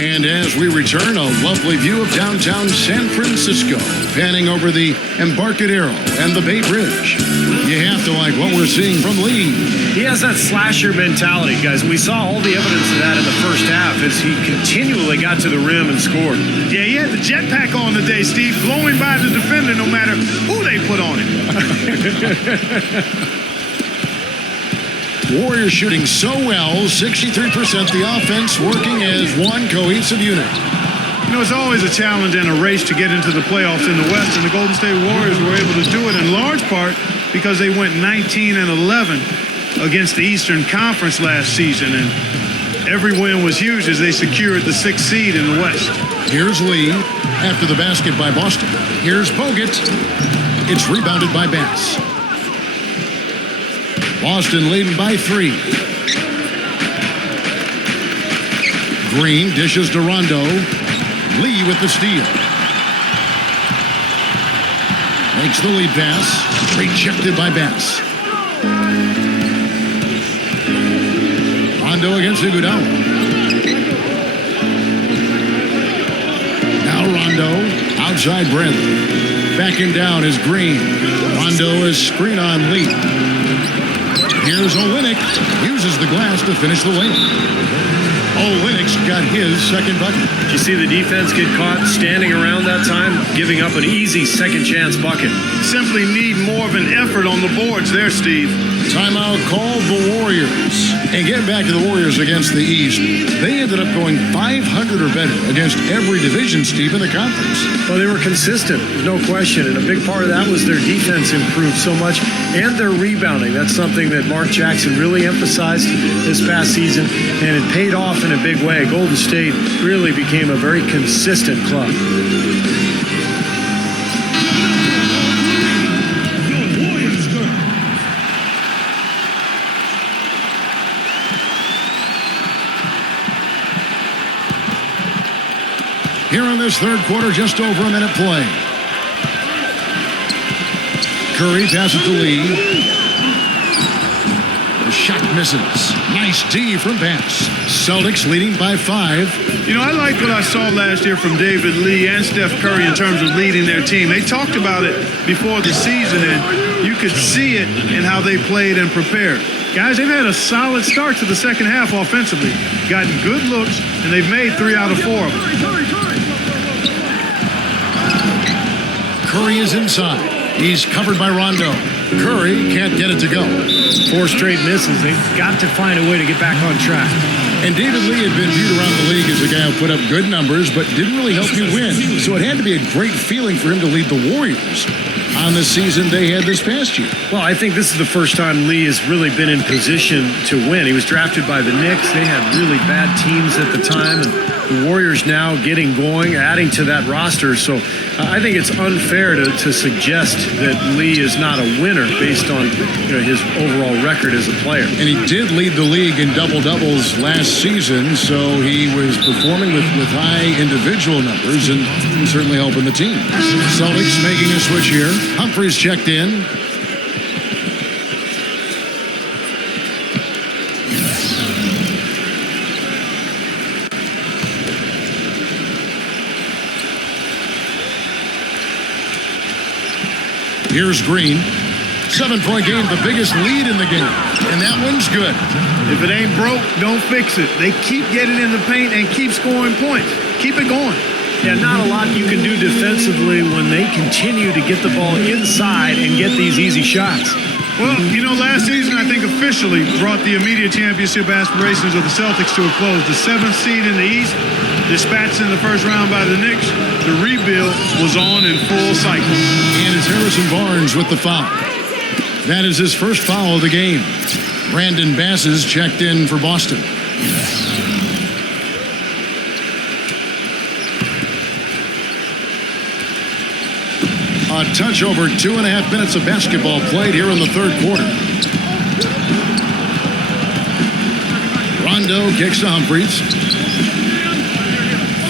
And as we return, a lovely view of downtown San Francisco, panning over the Embarcadero and the Bay Bridge. You have to like what we're seeing from Lee. He has that slasher mentality, guys. We saw all the evidence of that in the first half as he continually got to the rim and scored. Yeah, he had the jetpack on today, Steve, blowing by the defender no matter who they put on him. Warriors shooting so well, 63%, the offense working as one cohesive unit. You know, it's always a challenge and a race to get into the playoffs in the West, and the Golden State Warriors were able to do it in large part because they went 19-11 against the Eastern Conference last season, and every win was huge as they secured the 6th seed in the West. Here's Lee after the basket by Boston. Here's Bogut. It's rebounded by Bass. Boston leading by 3. Green dishes to Rondo. Lee with the steal. Makes the lead pass. Rejected by Bass. Rondo against Iguodala. Now Rondo outside Bradley. Backing down is Green. Rondo is screen on Lee. Here's Olynyk. Uses the glass to finish the layup. Olynyk's got his second bucket. Did you see the defense get caught standing around that time, giving up an easy second chance bucket? Simply need more of an effort on the boards there, Steve. Timeout called the Warriors. And getting back to the Warriors against the East, they ended up going 500 or better against every division, Steve, in the conference. Well, they were consistent, no question. And a big part of that was their defense improved so much and their rebounding. That's something that Mark Jackson really emphasized this past season, and it paid off in a big way. Golden State really became a very consistent club. Here in this third quarter, just over a minute play. Curry passes to Lee. The shot misses. Nice D from Bass. Celtics leading by 5. You know, I liked what I saw last year from David Lee and Steph Curry in terms of leading their team. They talked about it before the season, and you could see it in how they played and prepared. Guys, they've had a solid start to the second half offensively. Gotten good looks, and they've made 3 out of 4 of them. Curry is inside. He's covered by Rondo. Curry can't get it to go. 4 straight misses. They've got to find a way to get back on track. And David Lee had been viewed around the league as a guy who put up good numbers, but didn't really help you win. So it had to be a great feeling for him to lead the Warriors on the season they had this past year. Well, I think this is the first time Lee has really been in position to win. He was drafted by the Knicks. They had really bad teams at the time, and the Warriors now getting going, adding to that roster. So I think it's unfair to suggest that Lee is not a winner based on his overall record as a player. And he did lead the league in double-doubles last season, so he was performing with high individual numbers and certainly helping the team. Celtics making a switch here. Humphries checked in. Here's Green. 7-point game, the biggest lead in the game. And that one's good. If it ain't broke, don't fix it. They keep getting in the paint and keep scoring points. Keep it going. Yeah, not a lot you can do defensively when they continue to get the ball inside and get these easy shots. Well, last season, I think officially brought the immediate championship aspirations of the Celtics to a close. The 7th seed in the East, dispatched in the first round by the Knicks. The rebuild was on in full cycle. And it's Harrison Barnes with the foul. That is his first foul of the game. Brandon Bass is checked in for Boston. A touch over 2.5 minutes of basketball played here in the third quarter. Rondo kicks to Humphries.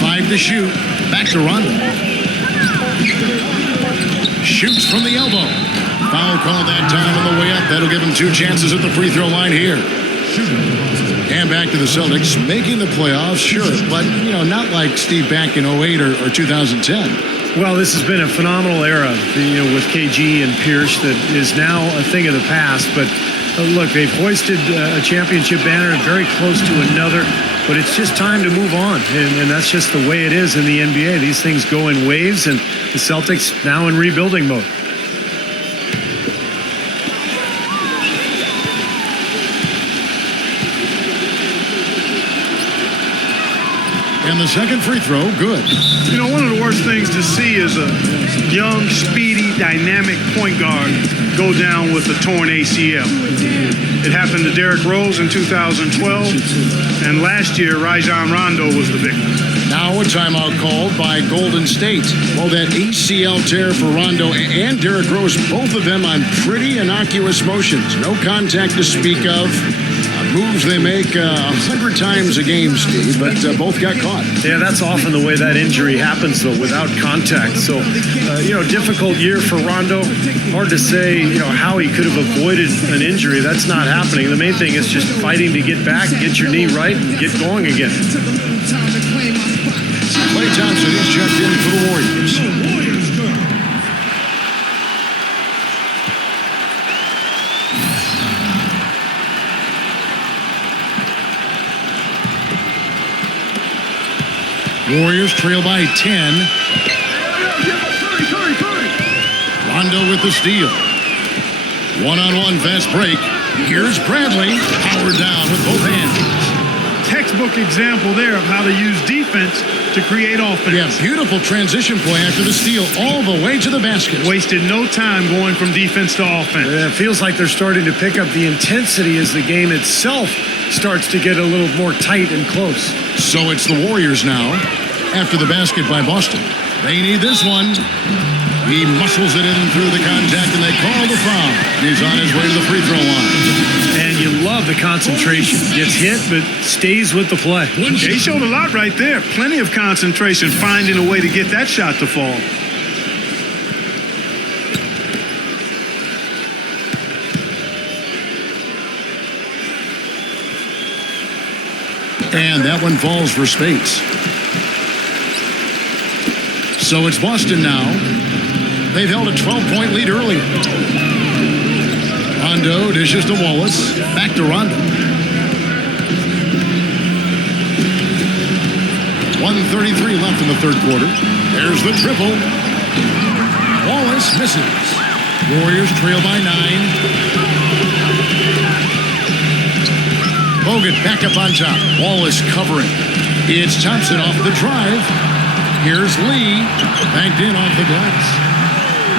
5 to shoot. Back to Rondo. Shoots from the elbow. Foul called that time on the way up. That'll give him 2 chances at the free throw line here. And back to the Celtics, making the playoffs, sure, but, not like Steve back in 08 or 2010. Well, this has been a phenomenal era, with KG and Pierce that is now a thing of the past. But look, they've hoisted a championship banner, very close to another. But it's just time to move on, and that's just the way it is in the NBA. These things go in waves, and the Celtics now in rebuilding mode. And the second free throw, good. One of the worst things to see is a young, speedy, dynamic point guard go down with a torn ACL. It happened to Derrick Rose in 2012, and last year, Rajon Rondo was the victim. Now a timeout called by Golden State. Well, that ACL tear for Rondo and Derrick Rose, both of them on pretty innocuous motions. No contact to speak of. Moves they make 100 times a game, Steve, but both got caught. Yeah, that's often the way that injury happens, though, without contact. So, difficult year for Rondo. Hard to say, how he could have avoided an injury. That's not happening. The main thing is just fighting to get back, get your knee right, and get going again. Klay Thompson is checked in for the Warriors. Warriors trail by 10. Rondo with the steal. One-on-one fast break. Here's Bradley. Powered down with both hands. Textbook example there of how to use defense to create offense. Yeah, beautiful transition play after the steal all the way to the basket. Wasted no time going from defense to offense. It feels like they're starting to pick up the intensity as the game itself starts to get a little more tight and close. So it's the Warriors now after the basket by Boston. They need this one. He muscles it in through the contact, and they call the foul. He's on his way to the free throw line. And you love the concentration. Gets hit, but stays with the play. He showed a lot right there. Plenty of concentration, finding a way to get that shot to fall. And that one falls for Spates. So it's Boston now. They've held a 12-point lead earlier. Rondo dishes to Wallace. Back to Rondo. 1:33 left in the third quarter. There's the triple. Wallace misses. Warriors trail by 9. Bogut back up on top. Wallace covering. It's Thompson off the drive. Here's Lee. Banked in off the glass.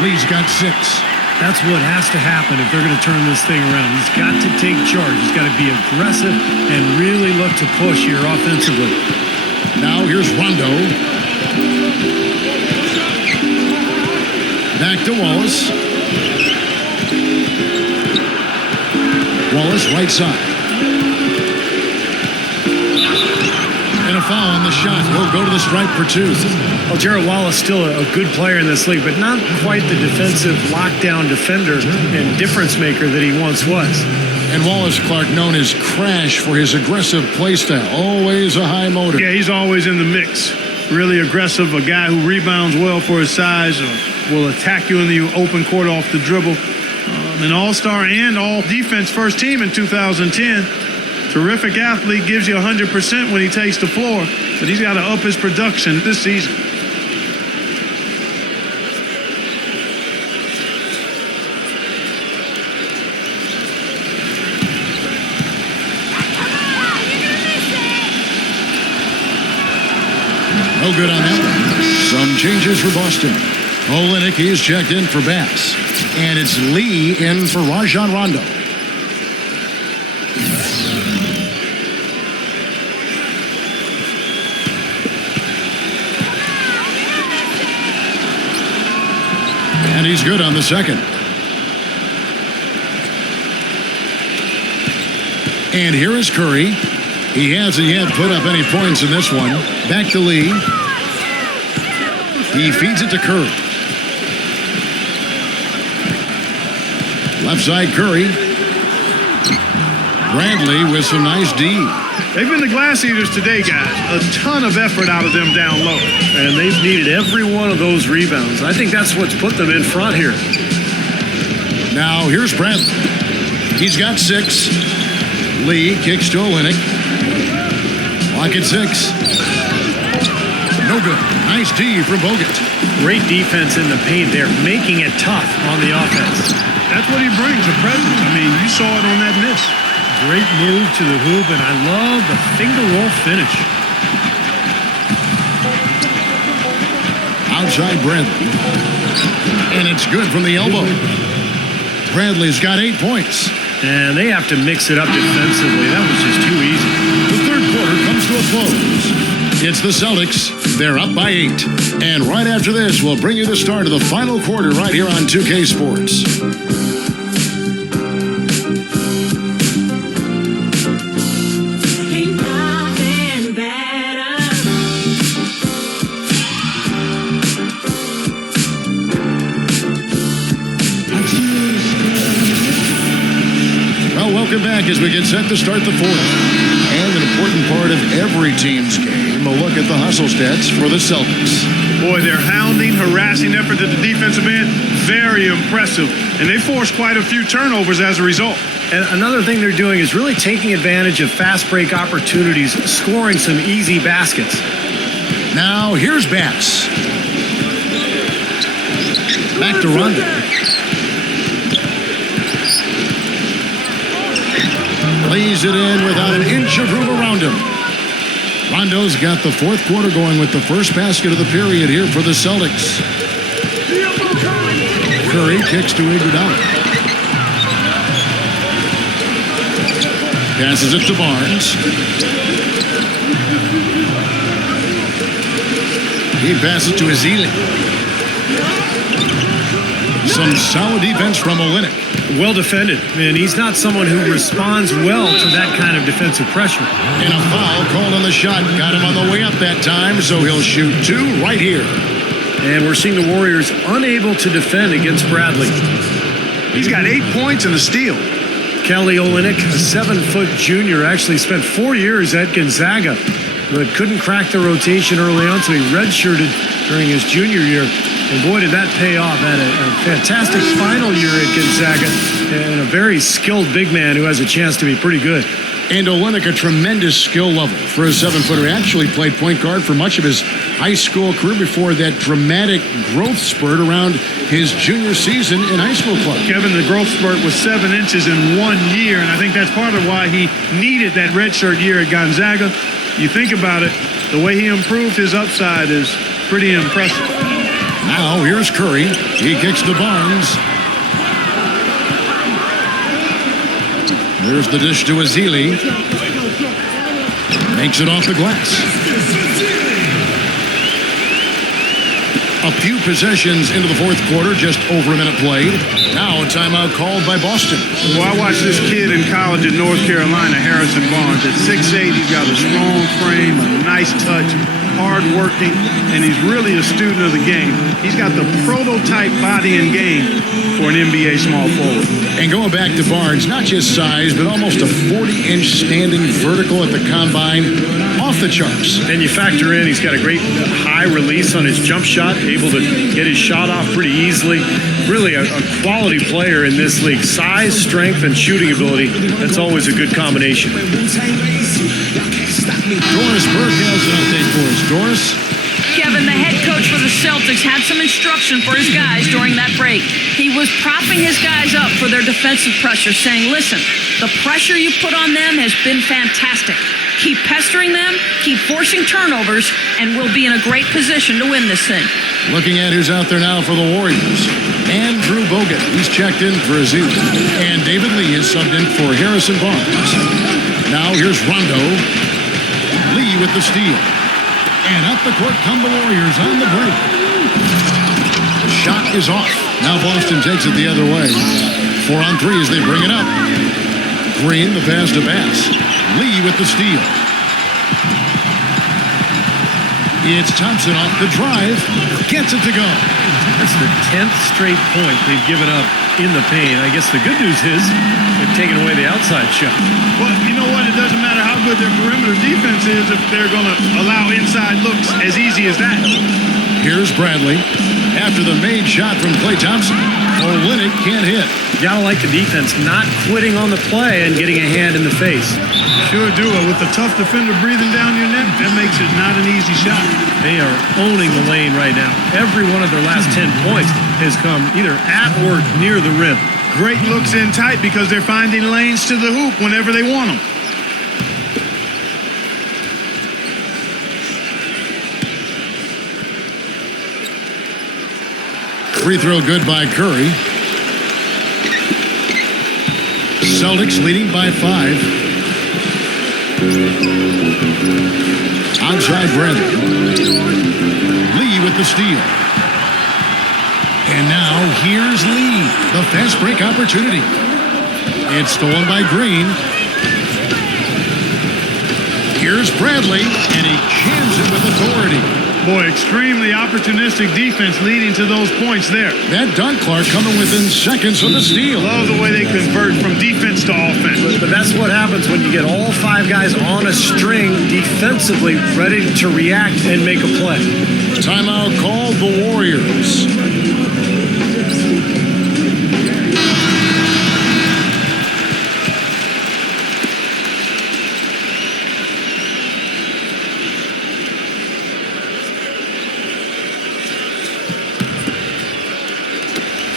Lee's got 6. That's what has to happen if they're going to turn this thing around. He's got to take charge. He's got to be aggressive and really look to push here offensively. Now here's Rondo. Back to Wallace. Wallace right side. And a foul on the shot. He'll go to the stripe for 2. Well, Jarrett Wallace still a good player in this league, but not quite the defensive lockdown defender and difference maker that he once was. And Wallace Clark known as Crash for his aggressive play style. Always a high motor. Yeah, he's always in the mix. Really aggressive, a guy who rebounds well for his size, will attack you in the open court off the dribble. An all-star and all-defense first team in 2010. Terrific athlete, gives you 100% when he takes the floor, but he's got to up his production this season. No good on that one. Some changes for Boston. Olenek is checked in for Bass. And it's Lee in for Rajon Rondo. And he's good on the second. And here is Curry. He hasn't yet put up any points in this one. Back to Lee. He feeds it to Curry. Left side Curry. Bradley with some nice D. They've been the glass eaters today, guys. A ton of effort out of them down low. And they've needed every one of those rebounds. I think that's what's put them in front here. Now here's Bradley. He's got 6. Lee kicks to Olynyk. Clock at 6. No good. Nice D from Bogut. Great defense in the paint there, making it tough on the offense. That's what he brings, a presence. I mean, you saw it on that miss. Great move to the hoop, and I love the finger roll finish. Outside Bradley. And it's good from the elbow. Bradley's got 8 points. And they have to mix it up defensively. That was just too easy. The third quarter comes to a close. It's the Celtics. They're up by 8. And right after this, we'll bring you the start of the final quarter right here on 2K Sports. Welcome back as we get set to start the fourth. And an important part of every team's game, a look at the hustle stats for the Celtics. Boy, their hounding, harassing effort at the defensive end, very impressive. And they forced quite a few turnovers as a result. And another thing they're doing is really taking advantage of fast break opportunities, scoring some easy baskets. Now, here's Bass. Back to Rondo. Lays it in without an inch of room around him. Rondo's got the fourth quarter going with the first basket of the period here for the Celtics. Curry kicks to Iguodala. Passes it to Barnes. He passes to Ezeli. Some solid defense from Olynyk. Well defended, and he's not someone who responds well to that kind of defensive pressure. And a foul called on the shot. Got him on the way up that time, so he'll shoot 2 right here. And we're seeing the Warriors unable to defend against Bradley. He's got 8 points and a steal. Kelly Olynyk, a 7-foot junior, actually spent 4 years at Gonzaga, but couldn't crack the rotation early on, so he redshirted during his junior year. And boy, did that pay off. Had a fantastic final year at Gonzaga and a very skilled big man who has a chance to be pretty good. And Olynyk, a tremendous skill level for a 7-footer. Actually played point guard for much of his high school career before that dramatic growth spurt around his junior season in high school club. Kevin, the growth spurt was 7 inches in 1 year, and I think that's part of why he needed that redshirt year at Gonzaga. You think about it, the way he improved his upside is pretty impressive. Now here's Curry. He kicks to Barnes. There's the dish to Ezeli. Makes it off the glass. A few possessions into the fourth quarter, just over a minute played. Now a timeout called by Boston. Well, I watched this kid in college at North Carolina, Harrison Barnes. At 6'8", he's got a strong frame, a nice touch, hard-working, and he's really a student of the game. He's got the prototype body and game for an NBA small forward. And going back to Barnes, not just size, but almost a 40-inch standing vertical at the combine. Off the charts. And you factor in, he's got a great high release on his jump shot, able to get his shot off pretty easily. Really a quality player in this league. Size, strength, and shooting ability, that's always a good combination. Doris Burke has an update for us. Doris? Kevin, the head coach for the Celtics, had some instruction for his guys during that break. He was propping his guys up for their defensive pressure, saying, listen, the pressure you put on them has been fantastic. Keep pestering them, keep forcing turnovers, and we'll be in a great position to win this thing. Looking at who's out there now for the Warriors. Andrew Bogut, he's checked in for Ezeli. And David Lee is subbed in for Harrison Barnes. Now here's Rondo. Lee with the steal. And up the court come the Warriors on the break. Shot is off. Now Boston takes it the other way. 4 on 3 as they bring it up. Green, the pass to Bass. Lee with the steal. It's Thompson off the drive. Gets it to go. That's the 10th straight point they've given up in the paint. I guess the good news is they've taken away the outside shot. Well, you know what? It doesn't matter how good their perimeter defense is if they're going to allow inside looks as easy as that. Here's Bradley. After the made shot from Klay Thompson, Olynyk can't hit. You gotta like the defense not quitting on the play and getting a hand in the face. Sure do it. With a tough defender breathing down your neck, that makes it not an easy shot. They are owning the lane right now. Every one of their last 10 points has come either at or near the rim. Great looks in tight because they're finding lanes to the hoop whenever they want them. Free throw good by Curry. Celtics leading by 5. Outside Bradley. Lee with the steal. And now here's Lee. The fast break opportunity. It's stolen by Green. Here's Bradley, and he jams it with authority. Boy, extremely opportunistic defense leading to those points there. That dunk, Clark, coming within seconds of the steal. Love the way they convert from defense to offense. But that's what happens when you get all 5 guys on a string defensively ready to react and make a play. Timeout called the Warriors.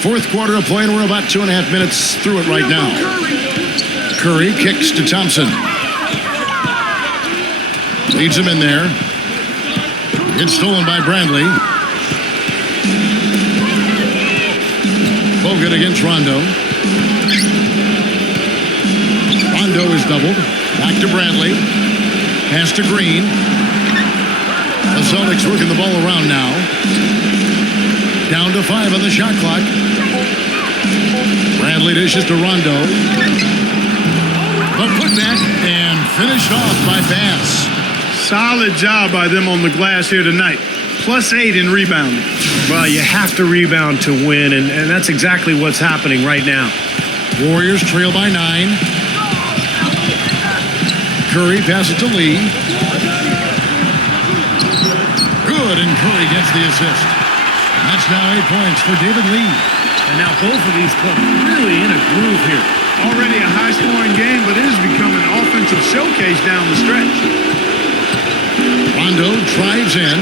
Fourth quarter of play, and we're about 2.5 minutes through it right now. Curry kicks to Thompson. Leads him in there. It's stolen by Bradley. Bogut against Rondo. Rondo is doubled. Back to Bradley. Pass to Green. The Celtics working the ball around now. Down to 5 on the shot clock. Bradley dishes to Rondo. The putback and finished off by Bass. Solid job by them on the glass here tonight. +8 in rebounding. Well, you have to rebound to win, and that's exactly what's happening right now. Warriors trail by 9. Curry passes to Lee. Good, and Curry gets the assist. That's now 8 points for David Lee. And now both of these clubs really in a groove here. Already a high-scoring game, but it has become an offensive showcase down the stretch. Rondo drives in.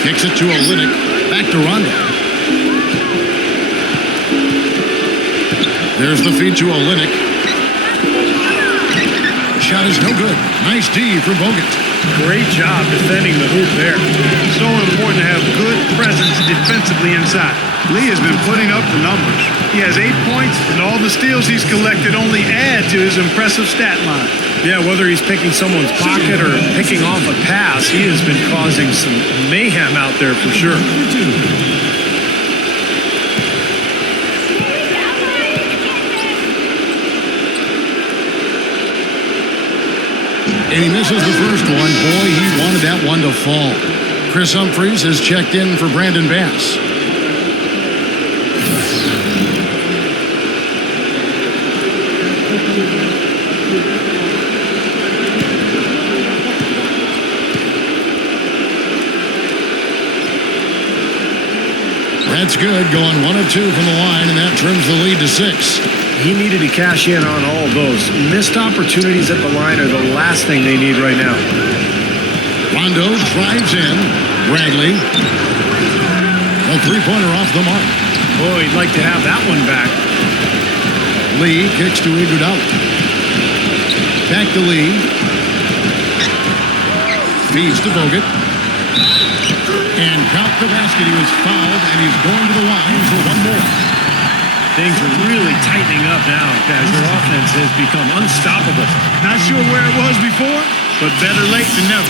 Kicks it to Olynyk. Back to Rondo. There's the feed to Olynyk. Shot is no good. Nice D for Bogut. Great job defending the hoop there. So important to have good presence defensively inside. Lee has been putting up the numbers. He has 8 points, and all the steals he's collected only add to his impressive stat line. Yeah, whether he's picking someone's pocket or picking off a pass, he has been causing some mayhem out there for sure. And he misses the first one. Boy, he wanted that one to fall. Chris Humphries has checked in for Brandon Bass. That's good, going 1 of 2 from the line, and that trims the lead to 6. He needed to cash in on all of those. Missed opportunities at the line are the last thing they need right now. Rondo drives in. Bradley. A three-pointer off the mark. Oh, he'd like to have that one back. Lee kicks to Iguodala. Back to Lee. Feeds to Bogut. And count the basket. He was fouled, and he's going to the line for one more. Things are really tightening up now, guys. Their offense has become unstoppable. Not sure where it was before, but better late than never.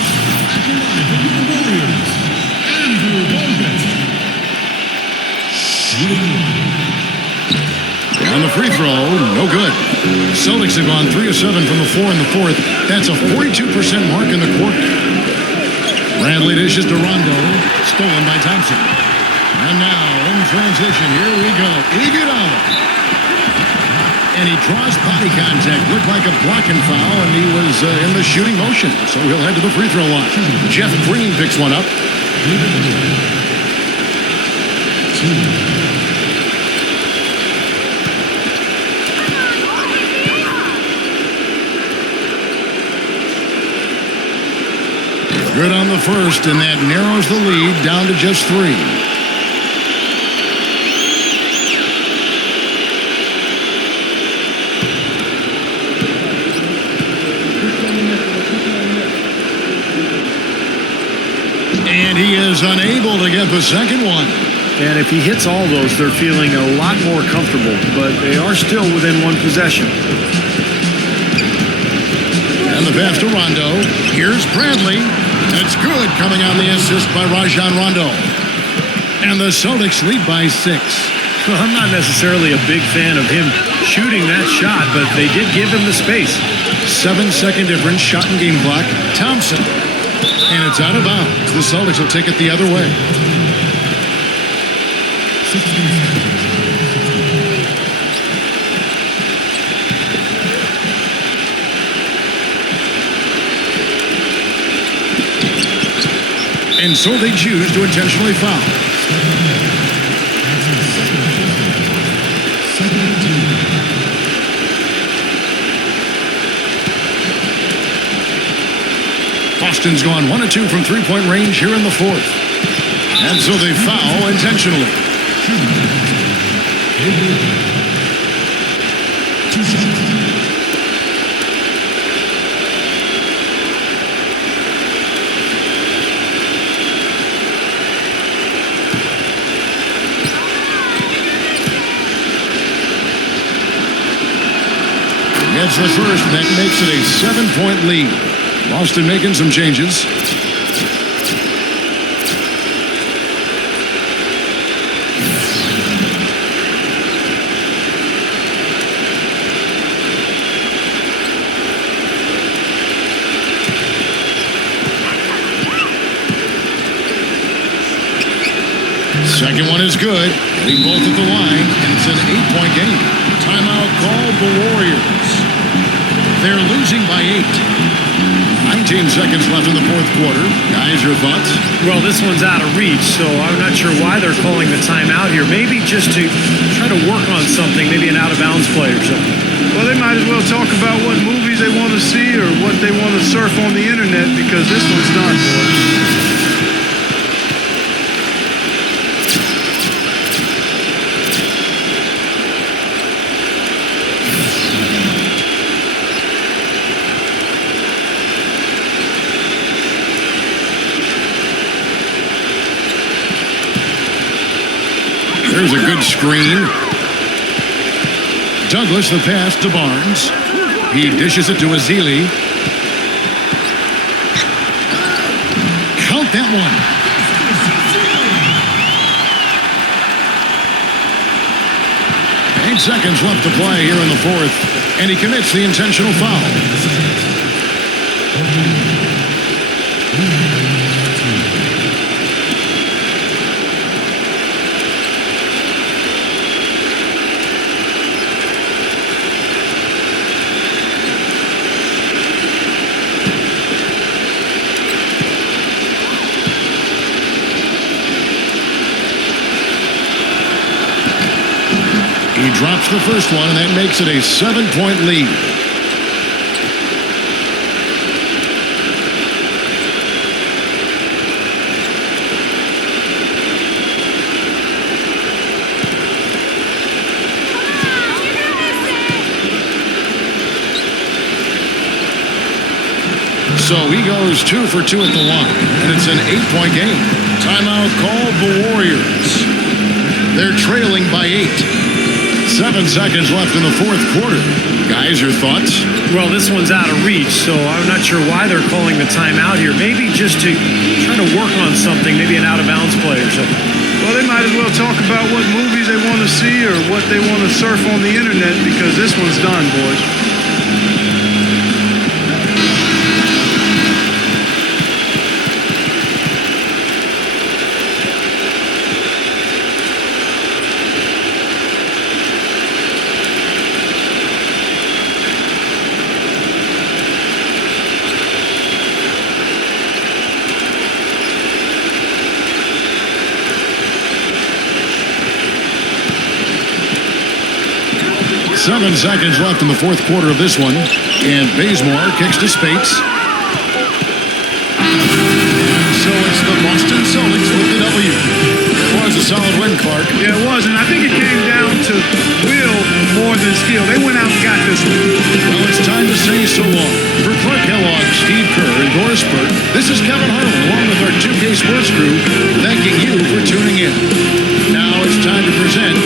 On the free throw, no good. Celtics have gone 3 of 7 from the floor in the fourth. That's a 42% mark in the quarter. Bradley dishes to Rondo, stolen by Thompson. And now in transition, here we go. Iguodala. And he draws body contact. Looked like a blocking foul, and he was in the shooting motion. So he'll head to the free throw line. Jeff Green picks one up. Good on the first, and that narrows the lead down to just 3. And he is unable to get the second one. And if he hits all those, they're feeling a lot more comfortable, but they are still within one possession. And the pass to Rondo. Here's Bradley. That's good, coming on the assist by Rajon Rondo. And the Celtics lead by 6. Well, I'm not necessarily a big fan of him shooting that shot, but they did give him the space. 7-second difference, shot and game clock. Thompson. And it's out of bounds. The Celtics will take it the other way. And so they choose to intentionally foul. Boston's gone 1 of 2 from three-point range here in the fourth. And so they foul intentionally. Gets the first, and that makes it a 7-point lead. Boston making some changes. Second one is good. Getting both at the line, and it's an 8-point game. Timeout called the Warriors. They're losing by 8. 19 seconds left in the fourth quarter. Guys, your thoughts? Well, this one's out of reach, so I'm not sure why they're calling the timeout here. Maybe just to try to work on something, maybe an out-of-bounds play or something. Well, they might as well talk about what movies they want to see or what they want to surf on the internet, because this one's done, boys. There's a good screen. Douglas, the pass to Barnes. He dishes it to Azili. Count that one. Eight seconds left to play here in the fourth, and he commits the intentional foul. He drops the first one, and that makes it a 7-point lead. So he goes 2 for 2 at the line, and it's an 8-point game. Timeout called the Warriors. They're trailing by 8. 7 seconds left in the fourth quarter. Guys, your thoughts? Well, this one's out of reach, so I'm not sure why they're calling the timeout here. Maybe just to try to work on something, maybe an out-of-bounds play or something. Well, they might as well talk about what movies they want to see or what they want to surf on the internet, because this one's done, boys. 7 seconds left in the fourth quarter of this one. And Bazemore kicks to Spates. And so it's the Boston Celtics with the W. It was a solid win, Clark. Yeah, it was, and I think it came down to will more than skill. They went out and got this one. Well, it's time to say so long. For Clark Kellogg, Steve Kerr, and Doris Burke, this is Kevin Harlan, along with our 2K Sports crew, thanking you for tuning in. Now it's time to present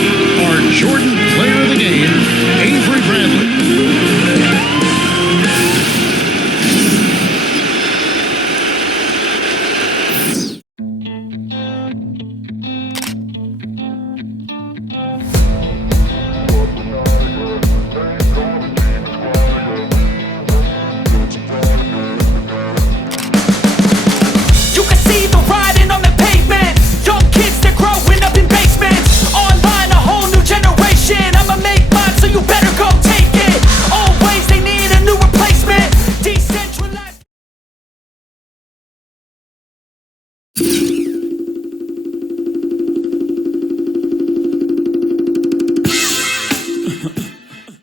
our Jordan